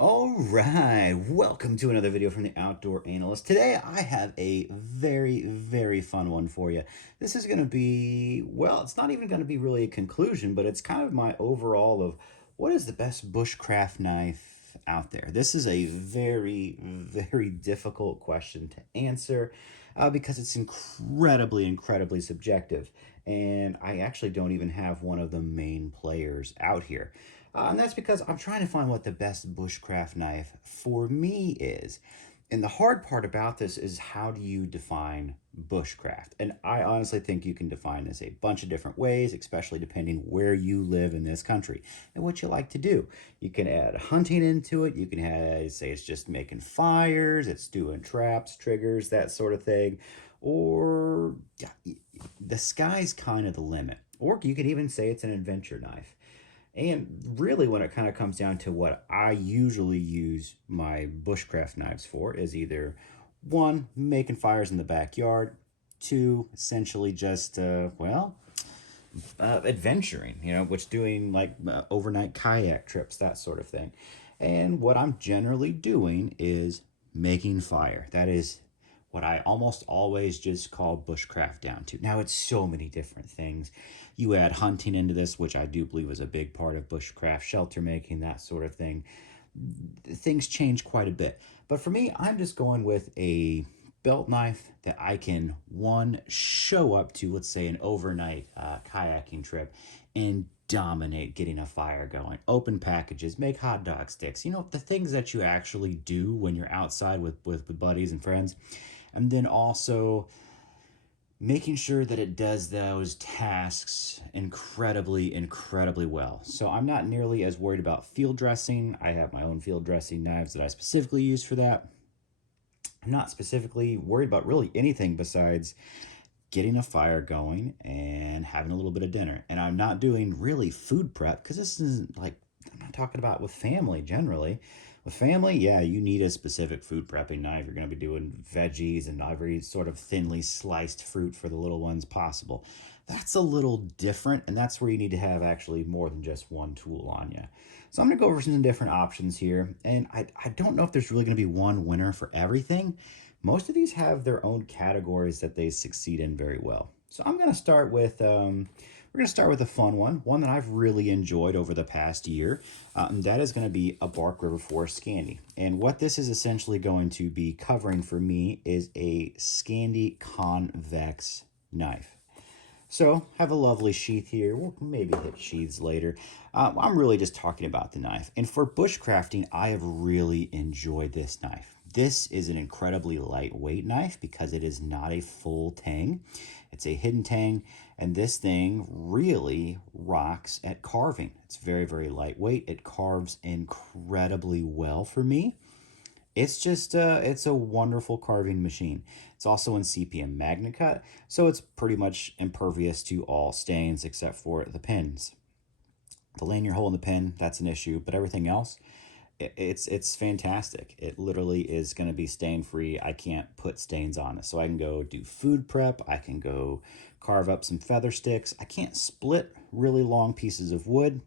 All right, welcome to another video from the Outdoor Analyst. Today I have a very fun one for you. This is going to be, well, it's not even going to be really a conclusion, but it's kind of my overall of what is the best bushcraft knife out there. This is a very difficult question to answer because it's incredibly subjective. And I actually don't even have one of the main players out here. And that's because I'm trying to find what the best bushcraft knife for me is. And the hard part about this is how do you define bushcraft? And I honestly think you can define this a bunch of different ways, especially depending where you live in this country and what you like to do. You can add hunting into it. You can say it's just making fires, it's doing traps, triggers, that sort of thing. Or yeah, the sky's kind of the limit. Or you could even say it's an adventure knife. And really, when it kind of comes down to what I usually use my bushcraft knives for, is either one, making fires in the backyard, two, essentially just, adventuring, which doing like overnight kayak trips, that sort of thing. And what I'm generally doing is making fire. That is what I almost always just call bushcraft down to. Now, it's so many different things. You add hunting into this, which I do believe is a big part of bushcraft, shelter making, that sort of thing. Things change quite a bit. But for me, I'm just going with a belt knife that I can, one, show up to, let's say, an overnight kayaking trip and dominate getting a fire going. Open packages, make hot dog sticks, the things that you actually do when you're outside with buddies and friends. And then also making sure that it does those tasks incredibly well. So I'm not nearly as worried about field dressing. I have my own field dressing knives that I specifically use for that. I'm not specifically worried about really anything besides getting a fire going and having a little bit of dinner. And I'm not doing really food prep because this isn't like, I'm not talking about with family generally. With family, yeah, you need a specific food prepping knife. You're going to be doing veggies and every sort of thinly sliced fruit for the little ones possible. That's a little different, and that's where you need to have actually more than just one tool on you. So I'm going to go over some different options here, and I don't know if there's really going to be one winner for everything. Most of these have their own categories that they succeed in very well. So I'm going to start with we're going to start with a fun one that I've really enjoyed over the past year. And that is going to be a Bark River Forest Scandy. And what this is essentially going to be covering for me is a Scandy convex knife. So have a lovely sheath here. We'll maybe hit sheaths later. I'm really just talking about the knife. And for bushcrafting, I have really enjoyed this knife. This is an incredibly lightweight knife because it is not a full tang. It's a hidden tang, and this thing really rocks at carving. It's very lightweight. It carves incredibly well for me. It's just, it's a wonderful carving machine. It's also in CPM Magna Cut, so it's pretty much impervious to all stains except for the pins. The lanyard hole in the pin, that's an issue, but everything else, it's fantastic. It literally is going to be stain free. I can't put stains on it, so I can go do food prep. I can go carve up some feather sticks. I can't split really long pieces of wood.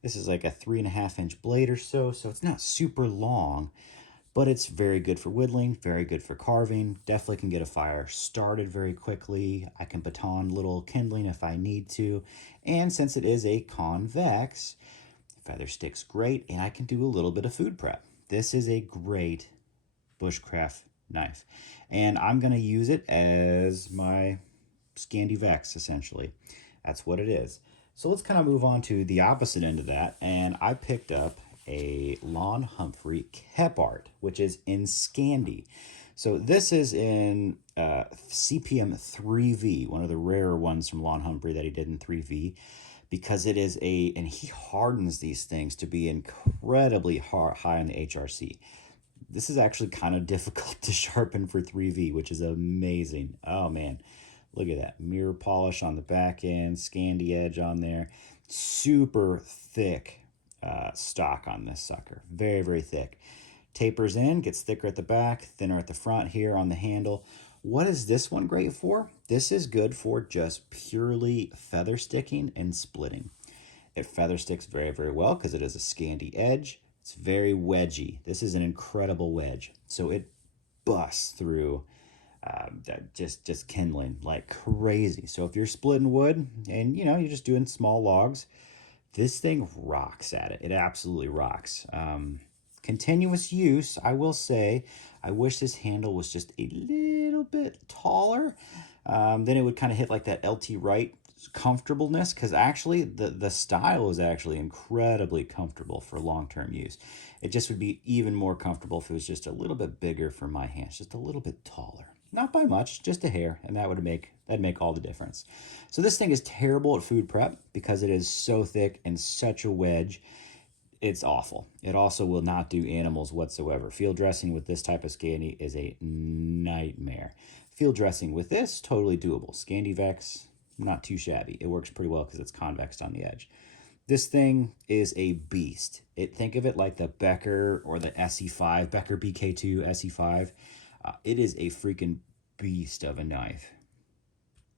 This is like a 3.5-inch blade or so it's not super long, but it's very good for whittling, very good for carving. Definitely can get a fire started very quickly. I can baton little kindling if I need to, and since it is a convex, feather stick's great, and I can do a little bit of food prep. This is a great bushcraft knife, and I'm going to use it as my Scandy Vex, essentially. That's what it is. So let's kind of move on to the opposite end of that, and I picked up a Lon Humphrey Kep Art, which is in Scandy. So this is in CPM 3V, one of the rarer ones from Lon Humphrey that he did in 3V, because it is and he hardens these things to be incredibly high on the HRC. This is actually kind of difficult to sharpen for 3V, which is amazing. Oh man, look at that. Mirror polish on the back end, Scandy edge on there. Super thick stock on this sucker. Very thick. Tapers in, gets thicker at the back, thinner at the front here on the handle. What is this one great for? This is good for just purely feather sticking and splitting. It feather sticks very well because it is a Scandy edge. It's very wedgy. This is an incredible wedge. So it busts through just kindling like crazy. So if you're splitting wood and you're just doing small logs, this thing rocks at it. It absolutely rocks. Continuous use, I will say, I wish this handle was just a little bit taller. Then it would kind of hit like that LT Wright comfortableness, because actually the style is actually incredibly comfortable for long-term use. It just would be even more comfortable if it was just a little bit bigger for my hands, just a little bit taller. Not by much, just a hair, and that'd make all the difference. So this thing is terrible at food prep because it is so thick and such a wedge. It's awful. It also will not do animals whatsoever. Field dressing with this type of scandy is a nightmare. Field dressing with this, totally doable. Scandy Vex, not too shabby. It works pretty well because it's convexed on the edge. This thing is a beast. Think of it like the Becker or the SE5, Becker BK2 SE5. It is a freaking beast of a knife.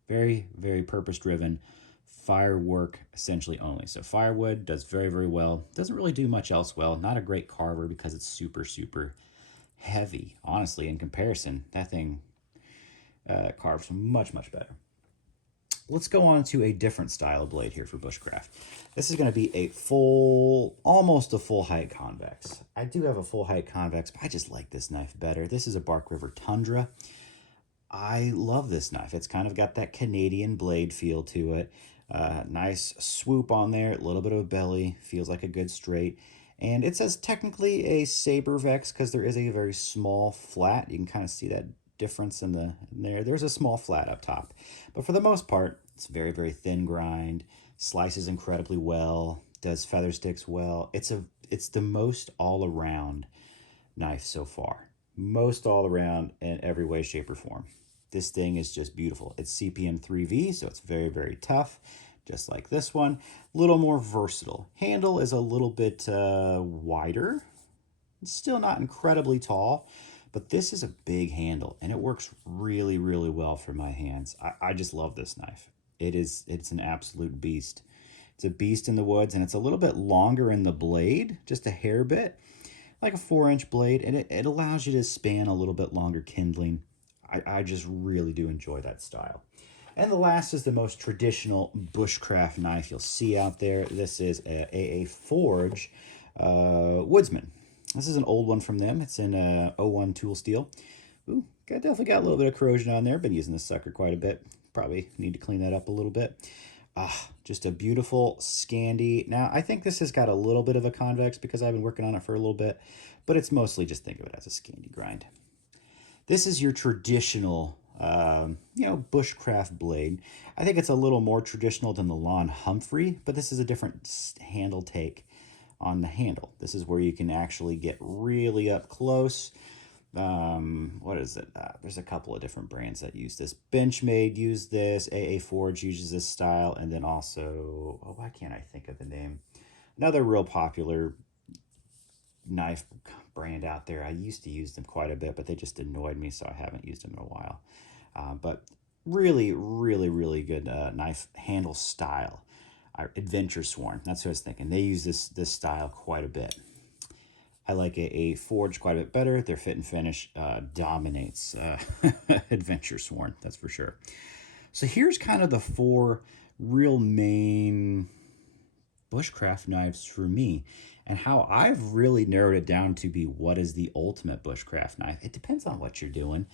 Very, very purpose-driven. Firework essentially only. So firewood does very, very well. Doesn't really do much else well. Not a great carver because it's super, super heavy. Honestly, in comparison, that thing carves much, much better. Let's go on to a different style of blade here for Bushcraft. This is going to be a almost a full height convex. I do have a full height convex, but I just like this knife better. This is a Bark River Tundra. I love this knife. It's kind of got that Canadian blade feel to it. Nice swoop on there, a little bit of a belly, feels like a good straight. And it says technically a Saber Vex because there is a very small flat. You can kind of see that difference in there. There's a small flat up top. But for the most part, it's very, very thin grind, slices incredibly well, does feather sticks well. It's the most all-around knife so far. Most all around in every way, shape, or form. This thing is just beautiful. It's CPM 3V, so it's very, very tough, just like this one. A little more versatile. Handle is a little bit wider. It's still not incredibly tall, but this is a big handle, and it works really, really well for my hands. I just love this knife. It's an absolute beast. It's a beast in the woods, and it's a little bit longer in the blade, just a hair bit, like a 4-inch blade, and it allows you to span a little bit longer kindling. I just really do enjoy that style. And the last is the most traditional bushcraft knife you'll see out there. This is a Forge Woodsman. This is an old one from them. It's in 01 tool steel. Ooh, definitely got a little bit of corrosion on there. Been using this sucker quite a bit. Probably need to clean that up a little bit. Just a beautiful scandy. Now, I think this has got a little bit of a convex because I've been working on it for a little bit, but it's mostly just think of it as a scandy grind. This is your traditional, bushcraft blade. I think it's a little more traditional than the Lon Humphrey, but this is a different handle take on the handle. This is where you can actually get really up close. What is it? There's a couple of different brands that use this. Benchmade use this. AA Forge uses this style, and then also, why can't I think of the name? Another real popular knife brand out there. I used to use them quite a bit, but they just annoyed me, so I haven't used them in a while. But really, really, really good knife handle style. Adventure Sworn. That's what I was thinking. They use this style quite a bit. I like a Forge quite a bit better. Their fit and finish dominates Adventure Sworn, that's for sure. So here's kind of the 4 real main bushcraft knives for me, and how I've really narrowed it down to be what is the ultimate bushcraft knife. It depends on what you're doing.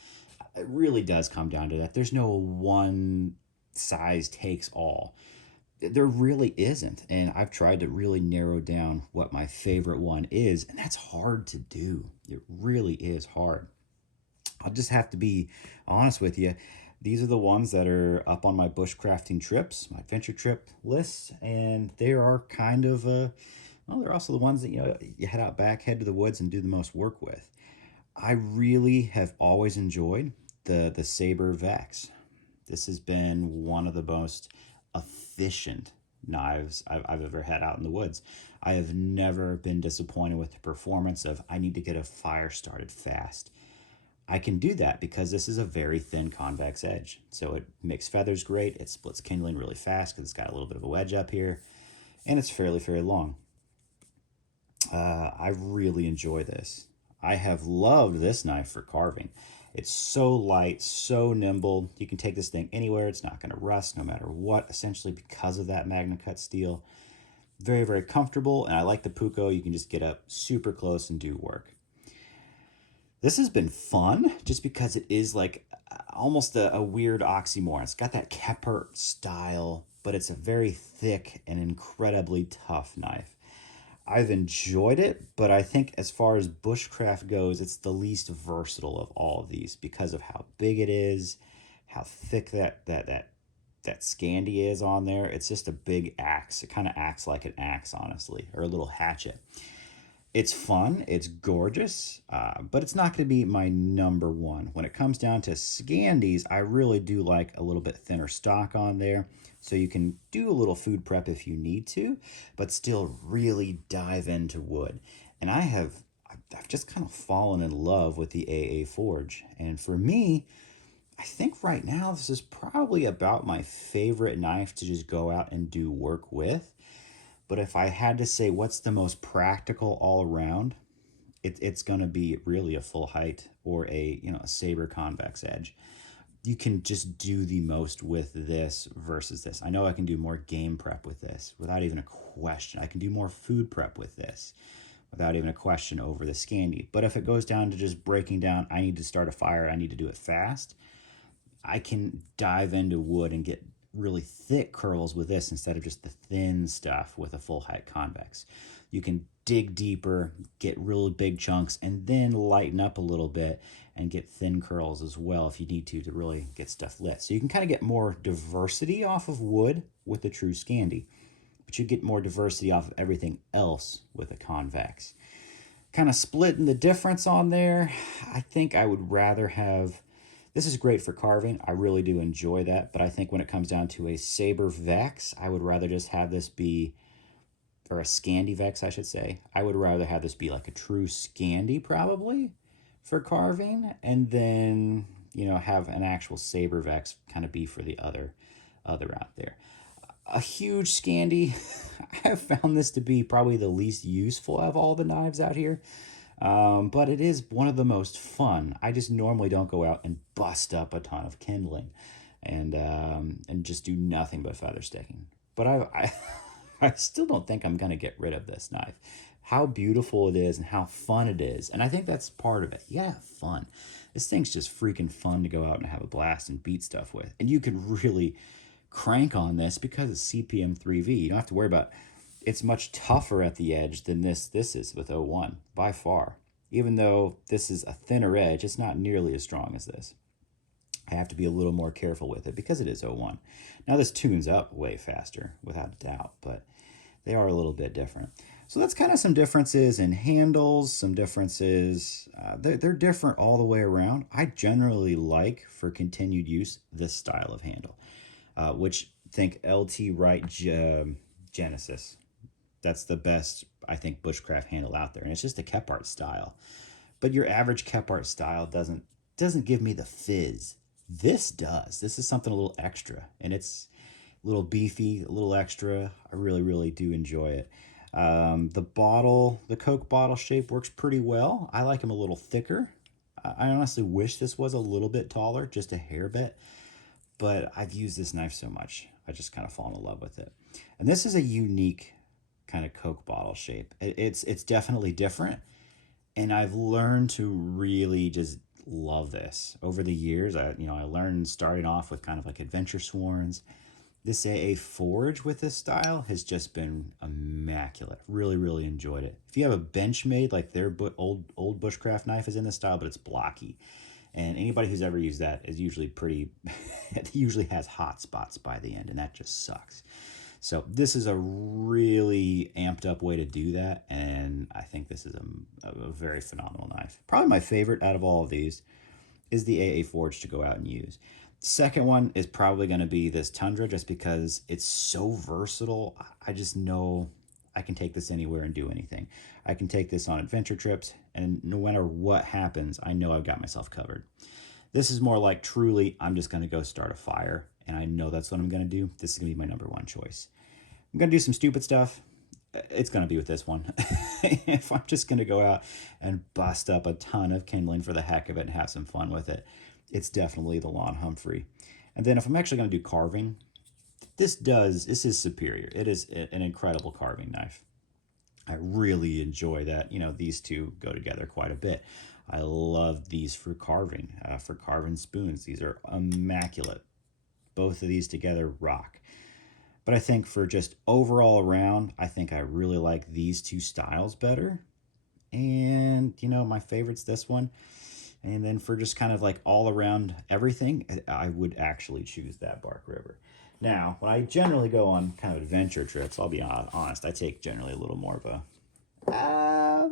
It really does come down to that. There's no one size takes all. There really isn't, and I've tried to really narrow down what my favorite one is, and that's hard to do. It really is hard. I'll just have to be honest with you. These are the ones that are up on my bushcrafting trips, my adventure trip lists, and they are kind of, they're also the ones that, you head out back, head to the woods, and do the most work with. I really have always enjoyed the Saber Vex. This has been one of the most efficient knives I've ever had out in the woods. I have never been disappointed with the performance of, I need to get a fire started fast. I can do that because this is a very thin convex edge. So it makes feathers great. It splits kindling really fast because it's got a little bit of a wedge up here, and it's fairly long. I really enjoy this. I have loved this knife for carving. It's so light, so nimble. You can take this thing anywhere. It's not going to rust no matter what, essentially because of that Magna Cut steel. Very, very comfortable, and I like the Puko. You can just get up super close and do work. This has been fun just because it is like almost a weird oxymoron. It's got that Kepper style, but it's a very thick and incredibly tough knife. I've enjoyed it, but I think as far as bushcraft goes, it's the least versatile of all of these because of how big it is, how thick that scandy is on there. It's just a big axe. It kind of acts like an axe, honestly, or a little hatchet. It's fun, it's gorgeous, but it's not going to be my number one. When it comes down to Scandies, I really do like a little bit thinner stock on there, so you can do a little food prep if you need to, but still really dive into wood. And I've just kind of fallen in love with the AA Forge, and for me, I think right now this is probably about my favorite knife to just go out and do work with. But if I had to say what's the most practical all around, it's going to be really a full height or a saber convex edge. You can just do the most with this versus this. I know I can do more game prep with this without even a question. I can do more food prep with this without even a question over the Scandy. But if it goes down to just breaking down, I need to start a fire, I need to do it fast, I can dive into wood and get really thick curls with this instead of just the thin stuff with a full height convex. You can dig deeper, get really big chunks, and then lighten up a little bit and get thin curls as well if you need to really get stuff lit. So you can kind of get more diversity off of wood with the true Scandy, but you get more diversity off of everything else with a convex. Kind of splitting the difference on there, I think I would rather have. This is great for carving. I really do enjoy that. But I think when it comes down to a Saber Vex, I would rather just have this be, or a Scandy Vex, I should say. I would rather have this be like a true Scandy probably for carving. And then, have an actual Saber Vex kind of be for the other out there. A huge Scandy, I have found this to be probably the least useful of all the knives out here. But it is one of the most fun. I just normally don't go out and bust up a ton of kindling and just do nothing but feather sticking. But I still don't think I'm going to get rid of this knife. How beautiful it is and how fun it is. And I think that's part of it. Yeah, fun. This thing's just freaking fun to go out and have a blast and beat stuff with. And you can really crank on this because it's CPM 3V. You don't have to worry about. It's much tougher at the edge than this is with 01 by far. Even though this is a thinner edge, it's not nearly as strong as this. I have to be a little more careful with it because it is 01. Now this tunes up way faster without a doubt, but they are a little bit different. So that's kind of some differences in handles, some differences. They're different all the way around. I generally like, for continued use, this style of handle, which think LT Wright Genesis. That's the best, I think, bushcraft handle out there. And it's just a Kephart style. But your average Kephart style doesn't give me the fizz. This does. This is something a little extra. And it's a little beefy, a little extra. I really, really do enjoy it. The Coke bottle shape works pretty well. I like them a little thicker. I honestly wish this was a little bit taller, just a hair bit. But I've used this knife so much, I just kind of fallen in love with it. And this is a unique kind of Coke bottle shape. It's definitely different, and I've learned to really just love this over the years. I learned starting off with kind of like Adventure Sworns. This AA Forge with this style has just been immaculate. Really, really enjoyed it. If you have a Benchmade, like their old bushcraft knife is in this style, but it's blocky. And anybody who's ever used that is usually it usually has hot spots by the end, and that just sucks. So this is a really amped up way to do that, and I think this is a very phenomenal knife. Probably my favorite out of all of these is the AA Forge to go out and use. Second one is probably going to be this Tundra, just because it's so versatile. I just know I can take this anywhere and do anything. I can take this on adventure trips, and no matter what happens, I know I've got myself covered. This is more like truly, I'm just going to go start a fire, and I know that's what I'm going to do. This is going to be my number one choice. I'm going to do some stupid stuff. it's going to be with this one. If I'm just going to go out and bust up a ton of kindling for the heck of it and have some fun with it, it's definitely the Lon Humphrey. And then if I'm actually going to do carving, this is superior. It is an incredible carving knife. I really enjoy that. You know, these two go together quite a bit. I love these for carving spoons. These are immaculate. Both of these together rock. But I think for just overall around, I think I really like these two styles better. And, you know, my favorite's this one. And then for just kind of like all around everything, I would actually choose that Bark River. Now, when I generally go on kind of adventure trips, I'll be honest, I take generally a little more of a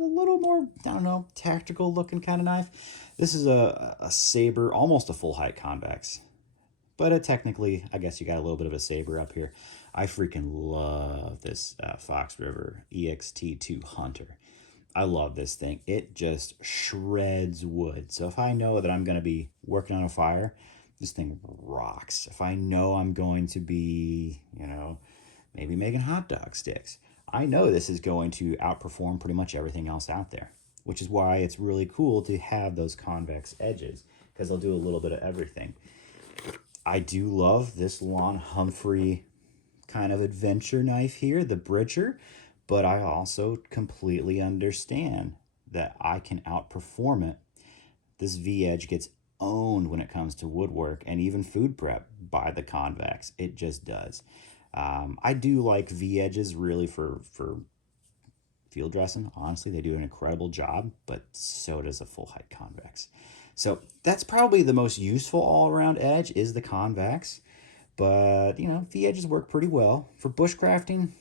little more, I don't know, tactical looking kind of knife. This is a saber, almost a full height convex. But technically, I guess you got a little bit of a saber up here. I freaking love this Fox River EXT2 Hunter. I love this thing. It just shreds wood. So if I know that I'm going to be working on a fire, this thing rocks. If I know I'm going to be, you know, maybe making hot dog sticks, I know this is going to outperform pretty much everything else out there, which is why it's really cool to have those convex edges, because they'll do a little bit of everything. I do love this Lon Humphrey kind of adventure knife here, the Bridger, but I also completely understand that I can outperform it. This V-edge gets owned when it comes to woodwork and even food prep by the convex. It just does. I do like V-edges really for field dressing. Honestly, they do an incredible job, but so does a full height convex. So that's probably the most useful all-around edge is the convex. But, you know, V-edges work pretty well. For bushcrafting,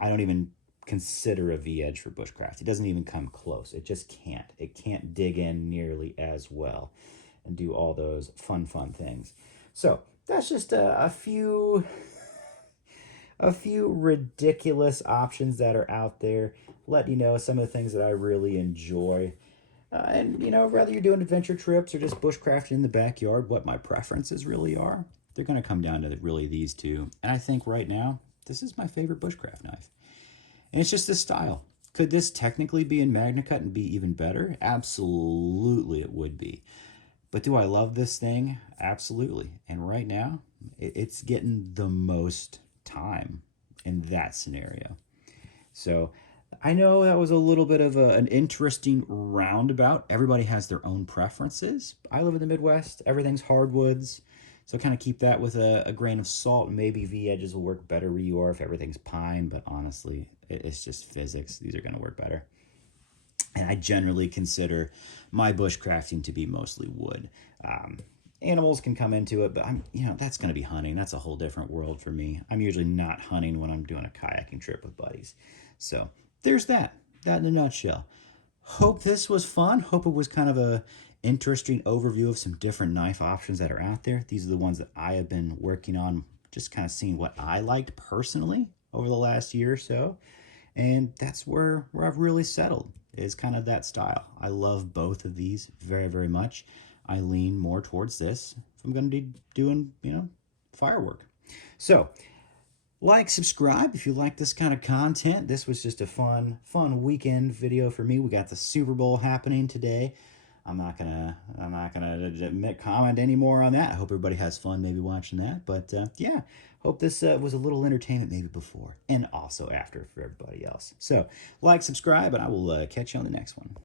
I don't even consider a V-edge for bushcraft. It doesn't even come close. It just can't. It can't dig in nearly as well and do all those fun things. So that's just a few ridiculous options that are out there. Let you know some of the things that I really enjoy. And, you know, whether you're doing adventure trips or just bushcrafting in the backyard, what my preferences really are, they're going to come down to really these two. And I think right now, this is my favorite bushcraft knife. And it's just this style. Could this technically be in MagnaCut and be even better? Absolutely it would be. But do I love this thing? Absolutely. And right now, it's getting the most time in that scenario. So I know that was a little bit of an interesting roundabout. Everybody has their own preferences. I live in the Midwest. Everything's hardwoods. So kind of keep that with a grain of salt. Maybe V-edges will work better where you are if everything's pine. But honestly, it's just physics. These are going to work better. And I generally consider my bushcrafting to be mostly wood. Animals can come into it, but that's going to be hunting. That's a whole different world for me. I'm usually not hunting when I'm doing a kayaking trip with buddies. So there's that in a nutshell. Hope this was fun. Hope it was kind of a interesting overview of some different knife options that are out there. These are the ones that I have been working on, just kind of seeing what I liked personally over the last year or so. And that's where I've really settled, is kind of that style. I love both of these very, very much. I lean more towards this if I'm going to be doing, firework. So, like, subscribe if you like this kind of content. This was just a fun weekend video for me. We got the Super Bowl happening today. I'm not gonna comment anymore on that. I hope everybody has fun maybe watching that. But yeah, hope this was a little entertainment maybe before and also after for everybody else. So like, subscribe, and I will catch you on the next one.